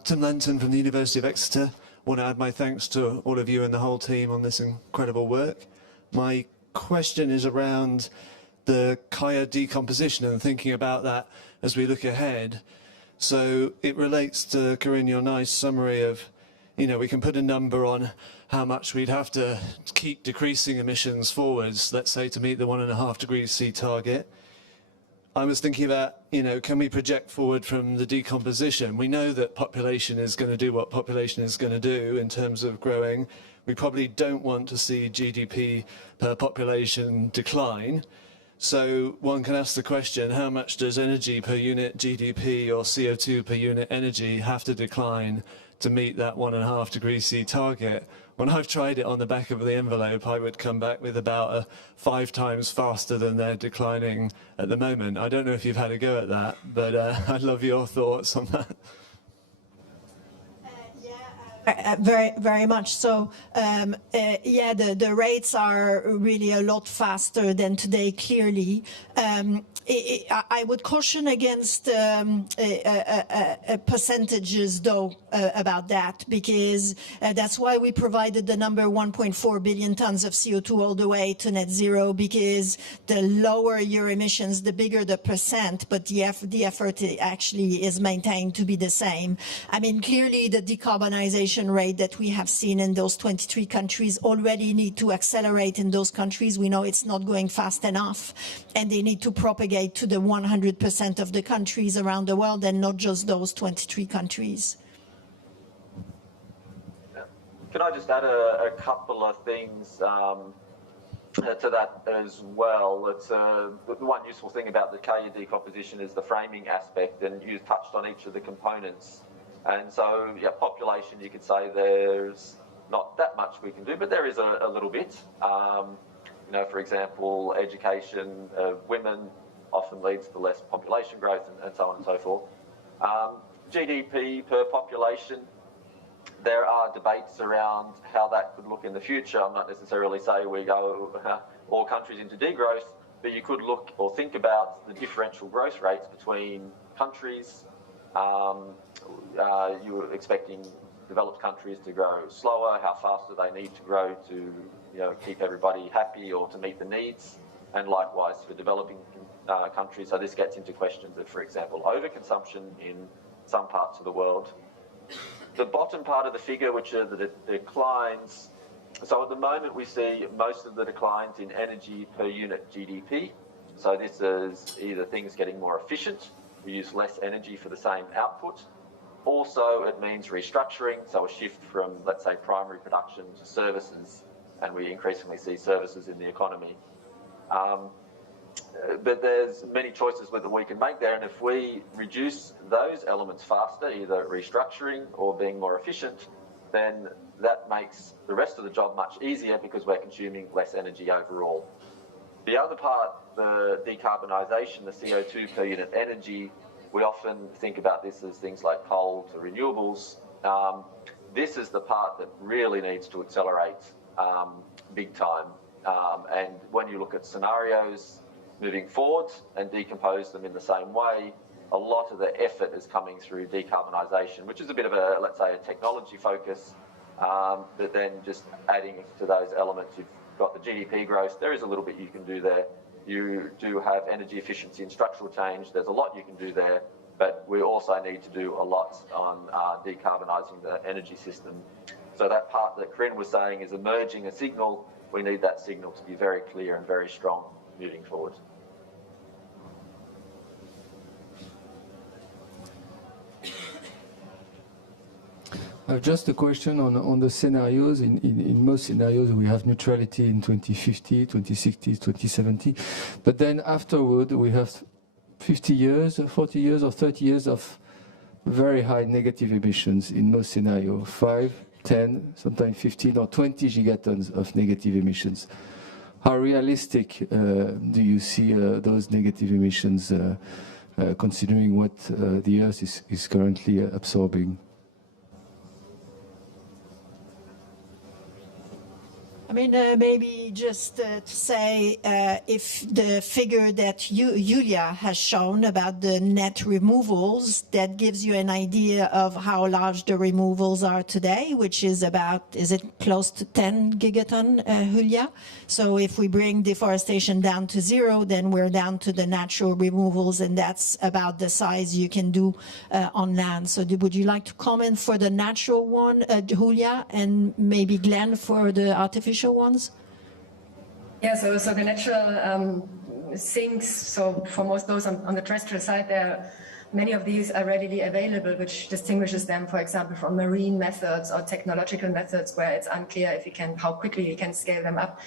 Tim Lenton from the University of Exeter. I want to add my thanks to all of you and the whole team on this incredible work. My question is around the Kaya decomposition and thinking about that as we look ahead. So it relates to, Corinne, your nice summary of, we can put a number on how much we'd have to keep decreasing emissions forwards, let's say, to meet the 1.5 degrees C target. I was thinking about, can we project forward from the decomposition? We know that population is going to do what population is going to do in terms of growing. We probably don't want to see GDP per population decline. So one can ask the question, how much does energy per unit GDP or CO2 per unit energy have to decline to meet that 1.5 degrees C target. When I've tried it on the back of the envelope, I would come back with about 5 times faster than they're declining at the moment. I don't know if you've had a go at that, but I'd love your thoughts on that. Very, very much so. Yeah, the rates are really a lot faster than today, clearly. I would caution against percentages, though, about that, because that's why we provided the number 1.4 billion tons of CO2 all the way to net zero, because the lower your emissions, the bigger the percent, but the effort actually is maintained to be the same. I mean, clearly the decarbonization rate that we have seen in those 23 countries already need to accelerate in those countries. We know it's not going fast enough, and they need to propagate to the 100% of the countries around the world, and not just those 23 countries. Can I just add a couple of things to that as well? It's the one useful thing about the Kaya decomposition is the framing aspect, and you touched on each of the components. And so, yeah, population, you could say there's not that much we can do, but there is a little bit. You know, for example, education of women often leads to less population growth, and so on and so forth. GDP per population, there are debates around how that could look in the future. I'm not necessarily saying we go all countries into degrowth, but you could look or think about the differential growth rates between countries. You were expecting developed countries to grow slower. How fast do they need to grow to, you know, keep everybody happy or to meet the needs? And likewise for developing countries. So this gets into questions of, for example, overconsumption in some parts of the world. The bottom part of the figure, which are the declines. So at the moment, we see most of the declines in energy per unit GDP. So this is either things getting more efficient, we use less energy for the same output. Also, it means restructuring, so a shift from, let's say, primary production to services, and we increasingly see services in the economy. But there's many choices that we can make there, and if we reduce those elements faster, either restructuring or being more efficient, then that makes the rest of the job much easier because we're consuming less energy overall. The other part, the decarbonisation, the CO2 per unit energy, we often think about this as things like coal to renewables. This is the part that really needs to accelerate big time. And when you look at scenarios moving forward and decompose them in the same way, a lot of the effort is coming through decarbonisation, which is a bit of a, let's say, a technology focus, but then just adding to those elements, you've got the GDP growth, there is a little bit you can do there. You do have energy efficiency and structural change, there's a lot you can do there, but we also need to do a lot on decarbonising the energy system. So that part that Corinne was saying is emerging a signal. We need that signal to be very clear and very strong moving forward. Just a question on the scenarios. In most scenarios, we have neutrality in 2050, 2060, 2070. But then afterward, we have 50 years, 40 years, or 30 years of very high negative emissions in most scenarios. 5, 10, sometimes 15 or 20 gigatons of negative emissions. How realistic do you see those negative emissions, considering what the Earth is currently absorbing? I mean, maybe just to say, if the figure that Julia has shown about the net removals, that gives you an idea of how large the removals are today, which is about, is it close to 10 gigaton, Julia? So if we bring deforestation down to 0, then we're down to the natural removals, and that's about the size you can do on land. So would you like to comment for the natural one, Julia, and maybe Glenn for the artificial ones? Yeah, so the natural sinks, so for most those on the terrestrial side, many of these are readily available, which distinguishes them, for example, from marine methods or technological methods where it's unclear if you can, how quickly you can scale them up.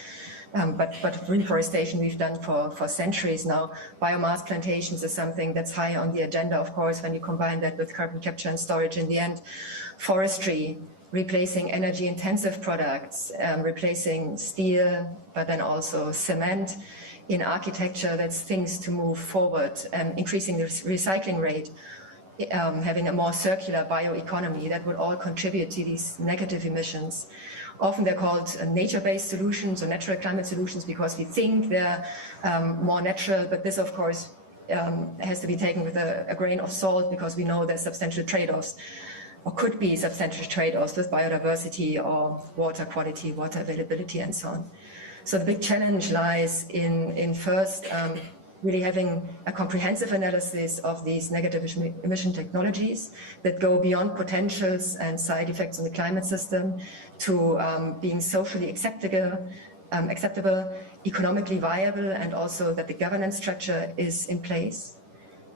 But reforestation we've done for centuries now. Biomass plantations is something that's high on the agenda, of course, when you combine that with carbon capture and storage in the end. Forestry, replacing energy-intensive products, replacing steel, but then also cement. In architecture, that's things to move forward, increasing the recycling rate, having a more circular bioeconomy that would all contribute to these negative emissions. Often they're called nature-based solutions or natural climate solutions because we think they're more natural, but this, of course, has to be taken with a grain of salt because we know there's substantial trade-offs, or could be substantial trade-offs with biodiversity or water quality, water availability, and so on. So the big challenge lies in first really having a comprehensive analysis of these negative emission technologies that go beyond potentials and side effects on the climate system to being socially acceptable, economically viable, and also that the governance structure is in place.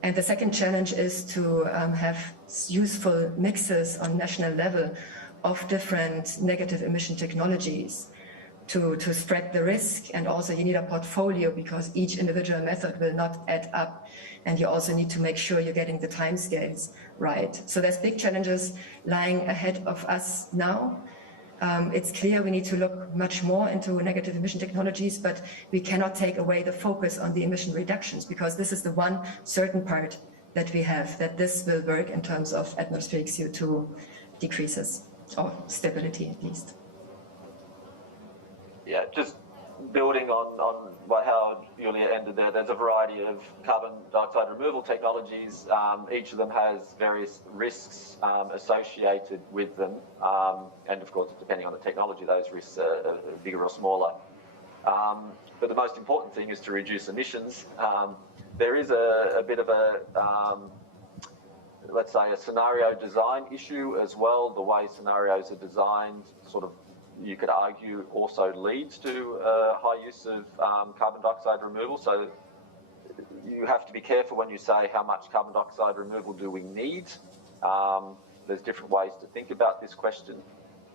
And the second challenge is to have useful mixes on national level of different negative emission technologies to spread the risk. And also you need a portfolio because each individual method will not add up. And you also need to make sure you're getting the timescales right. So there's big challenges lying ahead of us now. It's clear we need to look much more into negative emission technologies, but we cannot take away the focus on the emission reductions because this is the one certain part that we have, that this will work in terms of atmospheric CO2 decreases, or stability at least. Yeah, just building on how Julia ended there, there's a variety of carbon dioxide removal technologies. Each of them has various risks associated with them. And of course, depending on the technology, those risks are bigger or smaller. But the most important thing is to reduce emissions. There is a bit of a, let's say, a scenario design issue as well. The way scenarios are designed sort of, you could argue, also leads to high use of carbon dioxide removal. So you have to be careful when you say how much carbon dioxide removal do we need. There's different ways to think about this question.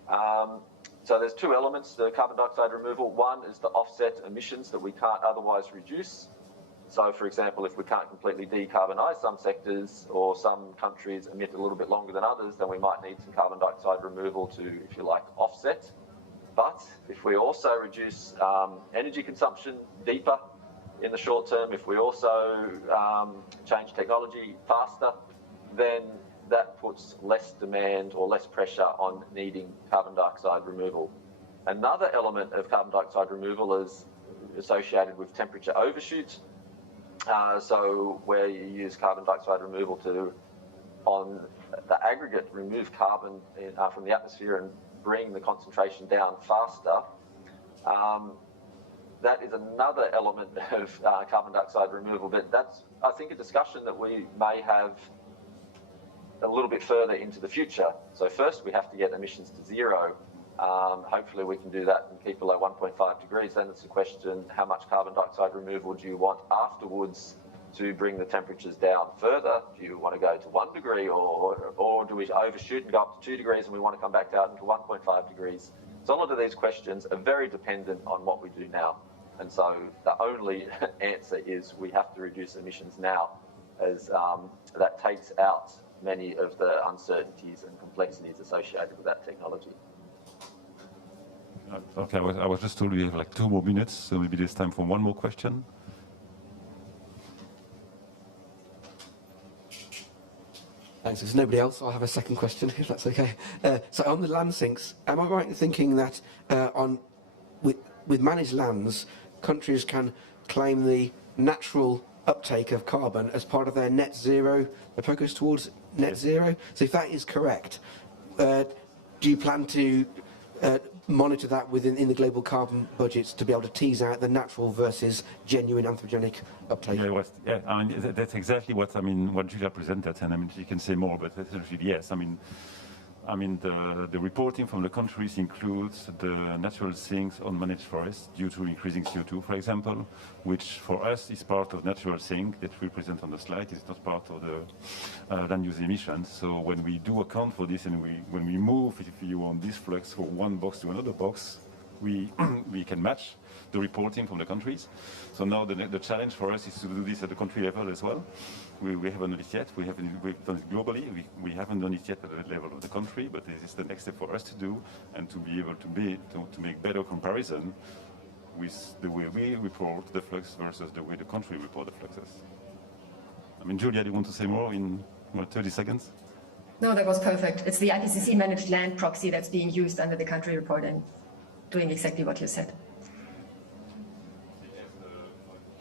So there's two elements to carbon dioxide removal. One is to offset emissions that we can't otherwise reduce. So, for example, if we can't completely decarbonise some sectors or some countries emit a little bit longer than others, then we might need some carbon dioxide removal to, if you like, offset. But if we also reduce energy consumption deeper in the short term, if we also change technology faster, then that puts less demand or less pressure on needing carbon dioxide removal. Another element of carbon dioxide removal is associated with temperature overshoot. So where you use carbon dioxide removal to, on the aggregate, remove carbon from the atmosphere and bring the concentration down faster. That is another element of carbon dioxide removal, but that's, I think, a discussion that we may have a little bit further into the future. So first we have to get emissions to zero. Hopefully we can do that and keep below 1.5 degrees. Then it's a question, how much carbon dioxide removal do you want afterwards to bring the temperatures down further? Do you want to go to 1 degree or do we overshoot and go up to 2 degrees and we want to come back down into 1.5 degrees? So a lot of these questions are very dependent on what we do now. And so the only answer is we have to reduce emissions now, as that takes out many of the uncertainties and complexities associated with that technology. Okay, I was just told we have like 2 more minutes, so maybe there's time for one more question. Thanks. If there's nobody else, I'll have a second question, if that's okay. So on the land sinks, am I right in thinking that with managed lands, countries can claim the natural uptake of carbon as part of their net zero, the focus towards net zero? So if that is correct, do you plan to monitor that in the global carbon budgets to be able to tease out the natural versus genuine anthropogenic uptake? Yeah, I mean, that's exactly what Julia presented, and I mean, she can say more, but essentially, yes. I mean, the reporting from the countries includes the natural sinks on managed forests due to increasing CO2, for example, which for us is part of natural sink that we present on the slide. It's not part of the land use emissions. So when we do account for this and when we move, if you want, this flux from one box to another box, we can match the reporting from the countries. So now the challenge for us is to do this at the country level as well. We haven't done it yet. We've done it globally. We haven't done it yet at the level of the country, but this is the next step for us to do and to be able to make better comparison with the way we report the flux versus the way the country report the fluxes. I mean, Julia, do you want to say more in 30 seconds? No, that was perfect. It's the IPCC managed land proxy that's being used under the country reporting, doing exactly what you said.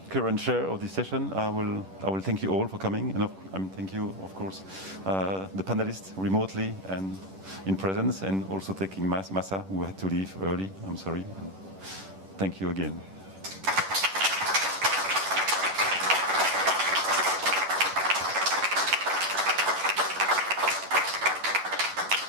Current chair of this session, I will thank you all for coming, and thank you, of course, the panelists remotely and in presence, and also taking Massa, who had to leave early. I'm sorry. Thank you again.